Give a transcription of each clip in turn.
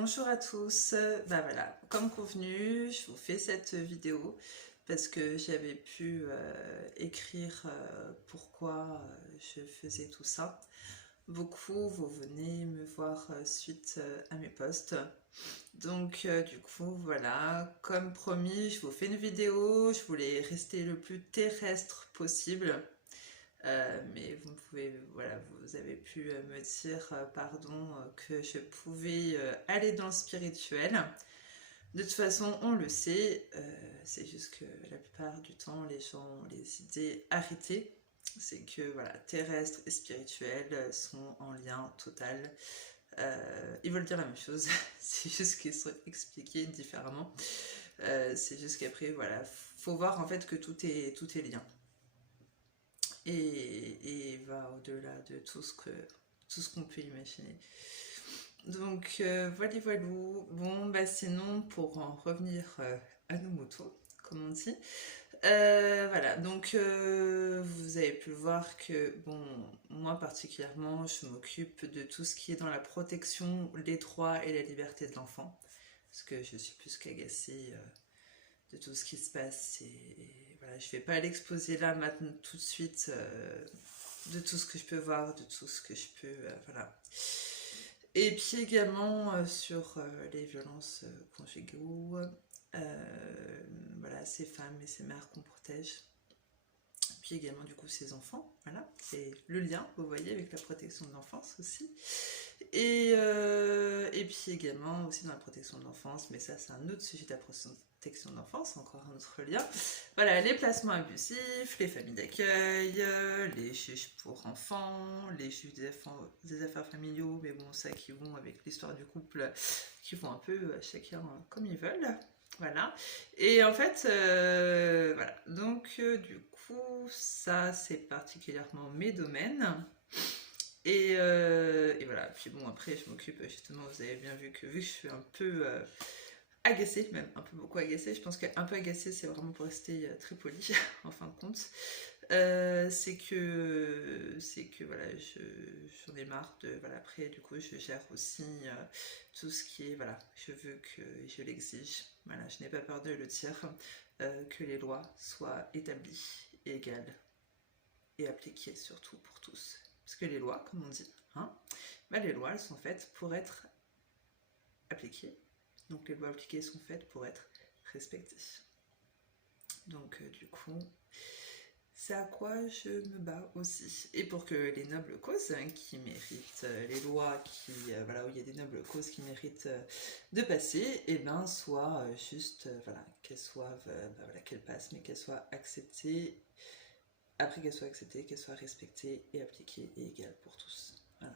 bonjour à tous. Bah voilà, comme convenu, je vous fais cette vidéo parce que j'avais pu écrire pourquoi je faisais tout ça. Beaucoup, vous venez me voir suite à mes posts. Donc du coup, voilà, comme promis, je vous fais une vidéo. Je voulais rester le plus terrestre possible. Mais vous pouvez, voilà, vous avez pu me dire, pardon, que je pouvais aller dans le spirituel. De toute façon, on le sait, c'est juste que la plupart du temps, les gens ont les idées arrêtées. C'est que voilà, terrestre et spirituel sont en lien total. Ils veulent dire la même chose, c'est juste qu'ils sont expliqués différemment. C'est juste qu'après, voilà, faut voir en fait que tout est lien et va au-delà de tout ce qu'on peut imaginer. Donc voilà. Bon, bah sinon, pour en revenir à nos motos, comme on dit, voilà, donc vous avez pu voir que, bon, moi particulièrement, je m'occupe de tout ce qui est dans la protection, les droits et la liberté de l'enfant, parce que je suis plus qu'agacée de tout ce qui se passe et voilà, je vais pas l'exposer là maintenant tout de suite de tout ce que je peux voir, de tout ce que je peux voilà. Et puis également sur les violences conjugaux, voilà, ces femmes et ces mères qu'on protège. Puis également du coup ces enfants, voilà, c'est le lien, vous voyez, avec la protection de l'enfance aussi. Et puis également aussi dans la protection de l'enfance, mais ça c'est un autre sujet de la protection de l'enfance, encore un autre lien. Voilà, les placements abusifs, les familles d'accueil, les juges pour enfants, les juges des affaires familiaux, mais bon, ça qui vont avec l'histoire du couple, qui vont un peu chacun comme ils veulent. Voilà. Et en fait, voilà. Donc, du coup, ça, c'est particulièrement mes domaines. Et voilà. Puis bon, après, je m'occupe justement, vous avez bien vu que je suis un peu agacée, même un peu beaucoup agacée, je pense qu'un peu agacée, c'est vraiment pour rester très poli, en fin de compte. C'est que voilà, j'en ai marre de, voilà, après du coup je gère aussi tout ce qui est, voilà, je veux que je l'exige, voilà, je n'ai pas peur de le dire, que les lois soient établies et égales et appliquées surtout pour tous, parce que les lois, comme on dit, hein, bah, les lois elles sont faites pour être appliquées, donc les lois appliquées sont faites pour être respectées. Donc du coup, c'est à quoi je me bats aussi. Et pour que les nobles causes qui méritent, les lois qui, voilà, où il y a des nobles causes qui méritent de passer, et ben soient juste, voilà, qu'elles soient, voilà, qu'elles passent, mais qu'elles soient acceptées. Après qu'elles soient acceptées, qu'elles soient respectées et appliquées et égales pour tous. Voilà.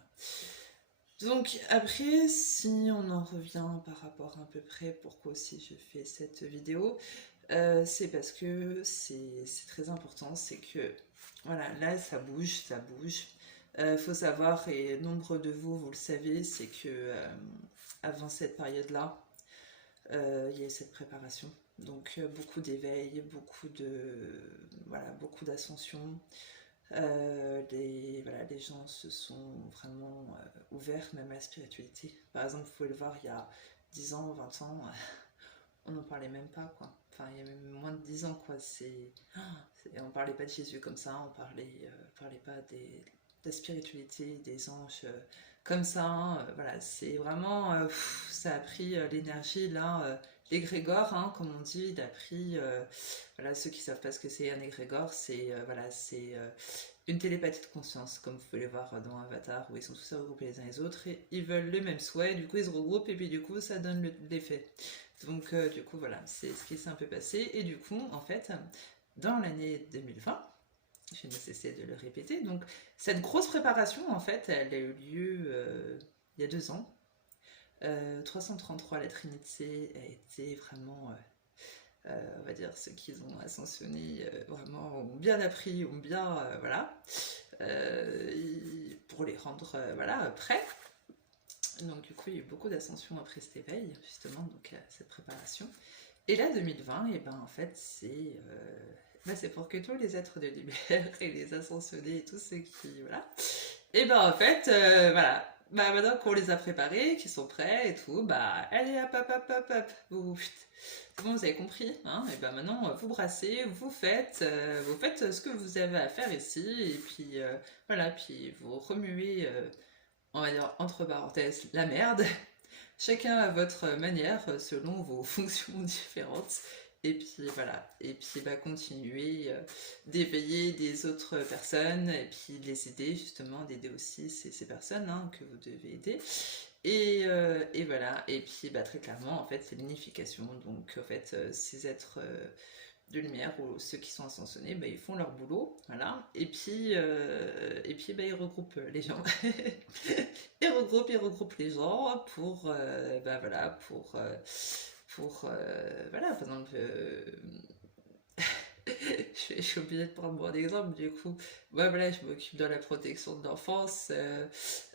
Donc après, si on en revient par rapport à peu près pourquoi aussi je fais cette vidéo, c'est parce que c'est très important, c'est que voilà, là ça bouge, ça bouge. Faut savoir, et nombre de vous, vous le savez, c'est que avant cette période-là, il y a eu cette préparation. Donc beaucoup d'éveil, voilà, beaucoup d'ascension. Les gens se sont vraiment ouverts même à la spiritualité. Par exemple, vous pouvez le voir, il y a 10 ans, 20 ans, on n'en parlait même pas, quoi. Enfin, il y a même moins de 10 ans, quoi. On parlait pas de Jésus comme ça, parlait pas de la spiritualité, des anges comme ça. Voilà, c'est vraiment, ça a pris l'énergie, là, l'égrégore, hein, comme on dit, il a pris, voilà, ceux qui savent pas ce que c'est un égrégore, c'est, voilà, c'est une télépathie de conscience, comme vous pouvez le voir dans Avatar, où ils sont tous regroupés les uns les autres, et ils veulent le même souhait, du coup ils se regroupent, et puis du coup ça donne l'effet. Donc du coup voilà, c'est ce qui s'est un peu passé, et du coup en fait, dans l'année 2020, je n'ai cessé de le répéter, donc cette grosse préparation en fait, elle a eu lieu il y a 2 ans. 333, la Trinité a été vraiment... on va dire ceux qui ont ascensionné vraiment ont bien appris, ont bien voilà, pour les rendre voilà, prêts. Donc du coup il y a eu beaucoup d'ascension après cet éveil justement, donc cette préparation. Et là 2020, et ben en fait c'est pour que tous les êtres de lumière et les ascensionnés et tous ceux qui voilà, et ben en fait voilà, bah maintenant qu'on les a préparés, qu'ils sont prêts et tout, bah allez hop hop hop hop hop, c'est bon, vous avez compris, hein? Et bah maintenant vous brassez, vous faites ce que vous avez à faire ici, et puis voilà, puis vous remuez, on va dire entre parenthèses, la merde, chacun à votre manière, selon vos fonctions différentes. Et puis voilà, et puis bah, continuer d'éveiller des autres personnes, et puis de les aider justement, d'aider aussi ces personnes hein, que vous devez aider. Et voilà, et puis bah, très clairement, en fait, c'est l'unification. Donc en fait, ces êtres de lumière ou ceux qui sont ascensionnés, bah, ils font leur boulot, voilà. Et puis bah, ils regroupent les gens. Ils regroupent les gens pour, bah, voilà, voilà, par exemple, je suis obligée de prendre mon exemple, du coup. Moi, voilà, je m'occupe de la protection de l'enfance. Euh,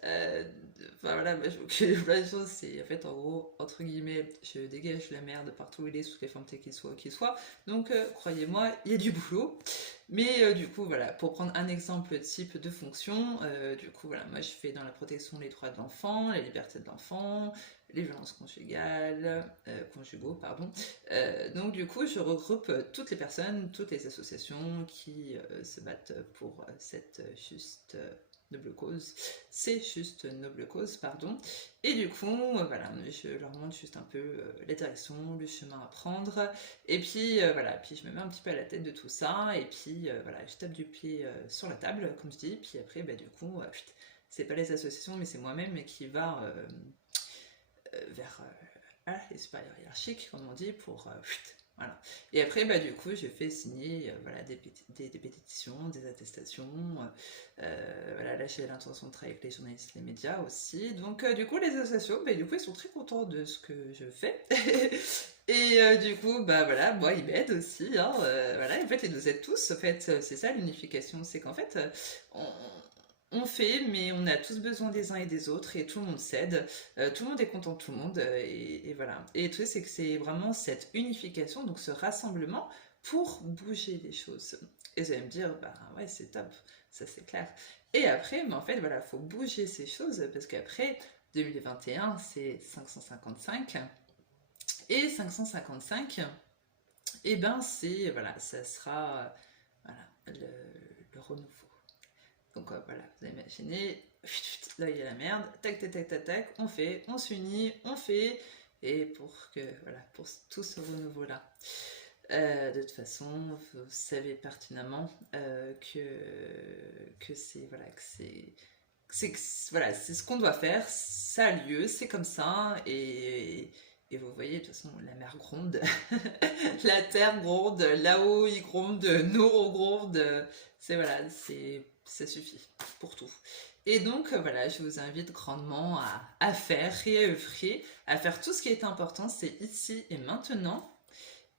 enfin, voilà, moi, je m'occupe de plein de choses. C'est, en fait, en gros, entre guillemets, je dégage la merde partout où il est, sous les formes qu'il soit. Donc, croyez-moi, il y a du boulot. Mais du coup, voilà, pour prendre un exemple type de fonction, du coup, voilà, moi, je fais dans la protection des droits de l'enfant, la liberté de l'enfant, les violences conjugaux, pardon. Donc du coup, je regroupe toutes les personnes, toutes les associations qui se battent pour cette juste noble cause. C'est juste noble cause, pardon. Et du coup, voilà, je leur montre juste un peu la direction, le chemin à prendre. Et puis voilà, puis je me mets un petit peu à la tête de tout ça. Et puis voilà, je tape du pied sur la table, comme je dis. Puis après, bah, du coup, c'est pas les associations, mais c'est moi-même qui va vers les supérieurs hiérarchiques, comme on dit, pour voilà. Et après, bah, du coup, je fais signer voilà, des pétitions, des attestations. Voilà, là, j'ai l'intention de travailler avec les journalistes, les médias aussi. Donc, du coup, les associations, bah, du coup, ils sont très contents de ce que je fais. Et du coup, bah voilà, moi, ils m'aident aussi. Hein, voilà, en fait, ils nous aident tous. En fait, c'est ça l'unification, c'est qu'en fait, on, on fait, mais on a tous besoin des uns et des autres et tout le monde s'aide, tout le monde est content de tout le monde et voilà. Et le truc c'est que c'est vraiment cette unification, donc ce rassemblement pour bouger les choses. Et vous allez me dire, bah ouais c'est top, ça c'est clair. Et après, mais en fait voilà, faut bouger ces choses parce qu'après 2021 c'est 555 et 555, et ben c'est voilà, ça sera voilà le renouveau. Donc voilà, vous imaginez, là il y a la merde, tac tac tac tac tac, on s'unit, on fait, et pour que voilà, pour tout ce renouveau là. De toute façon, vous savez pertinemment que c'est voilà que voilà c'est ce qu'on doit faire, ça a lieu, c'est comme ça et vous voyez de toute façon la mer gronde, la terre gronde, là-haut il gronde, nous on gronde, c'est voilà c'est ça suffit pour tout. Et donc voilà, je vous invite grandement à faire et à œuvrer, à faire tout ce qui est important, c'est ici et maintenant.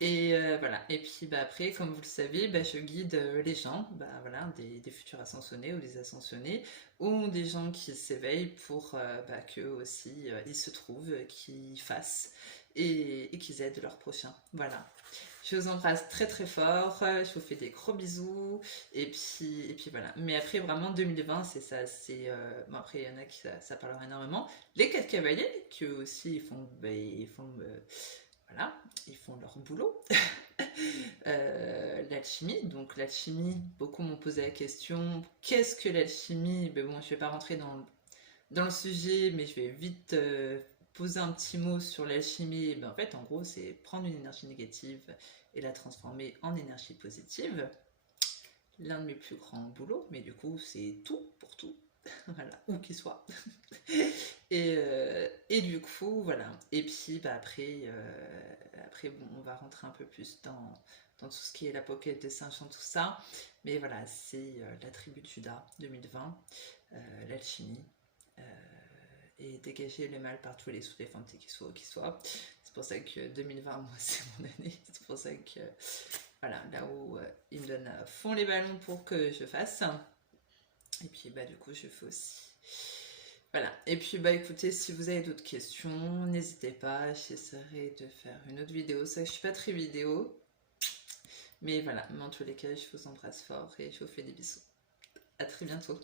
Et voilà. Et puis bah, après, comme vous le savez, bah, je guide les gens, bah, voilà, des futurs ascensionnés ou des ascensionnés, ou des gens qui s'éveillent pour bah, qu'eux aussi ils se trouvent, qu'ils fassent et qu'ils aident leurs prochains. Voilà. Je vous embrasse très très fort, je vous fais des gros bisous, et puis voilà. Mais après, vraiment, 2020, c'est ça. Bon, après, il y en a qui ça parlera énormément. Les 4 cavaliers, qui eux aussi, voilà, ils font leur boulot. L'alchimie, donc l'alchimie, beaucoup m'ont posé la question, qu'est-ce que l'alchimie? Ben bon, je vais pas rentrer dans le sujet, mais je vais vite poser un petit mot sur l'alchimie. Ben, en fait, en gros, c'est prendre une énergie négative et la transformer en énergie positive. L'un de mes plus grands boulots, mais du coup, c'est tout pour tout. Voilà, où qu'il soit. Et du coup, voilà. Et puis, bah, après bon, on va rentrer un peu plus dans tout ce qui est la pocket des Saint-Jean, tout ça. Mais voilà, c'est la tribu de Judas 2020, l'alchimie, et dégager le mal par tous les sous les feintés qui soient. C'est pour ça que 2020, moi, c'est mon année. C'est pour ça que, voilà, là où ils me donnent à fond les ballons pour que je fasse. Et puis, bah, du coup, je fais aussi. Voilà. Et puis, bah, écoutez, si vous avez d'autres questions, n'hésitez pas. J'essaierai de faire une autre vidéo. C'est vrai que je suis pas très vidéo. Mais voilà. Mais en tous les cas, je vous embrasse fort et je vous fais des bisous. À très bientôt.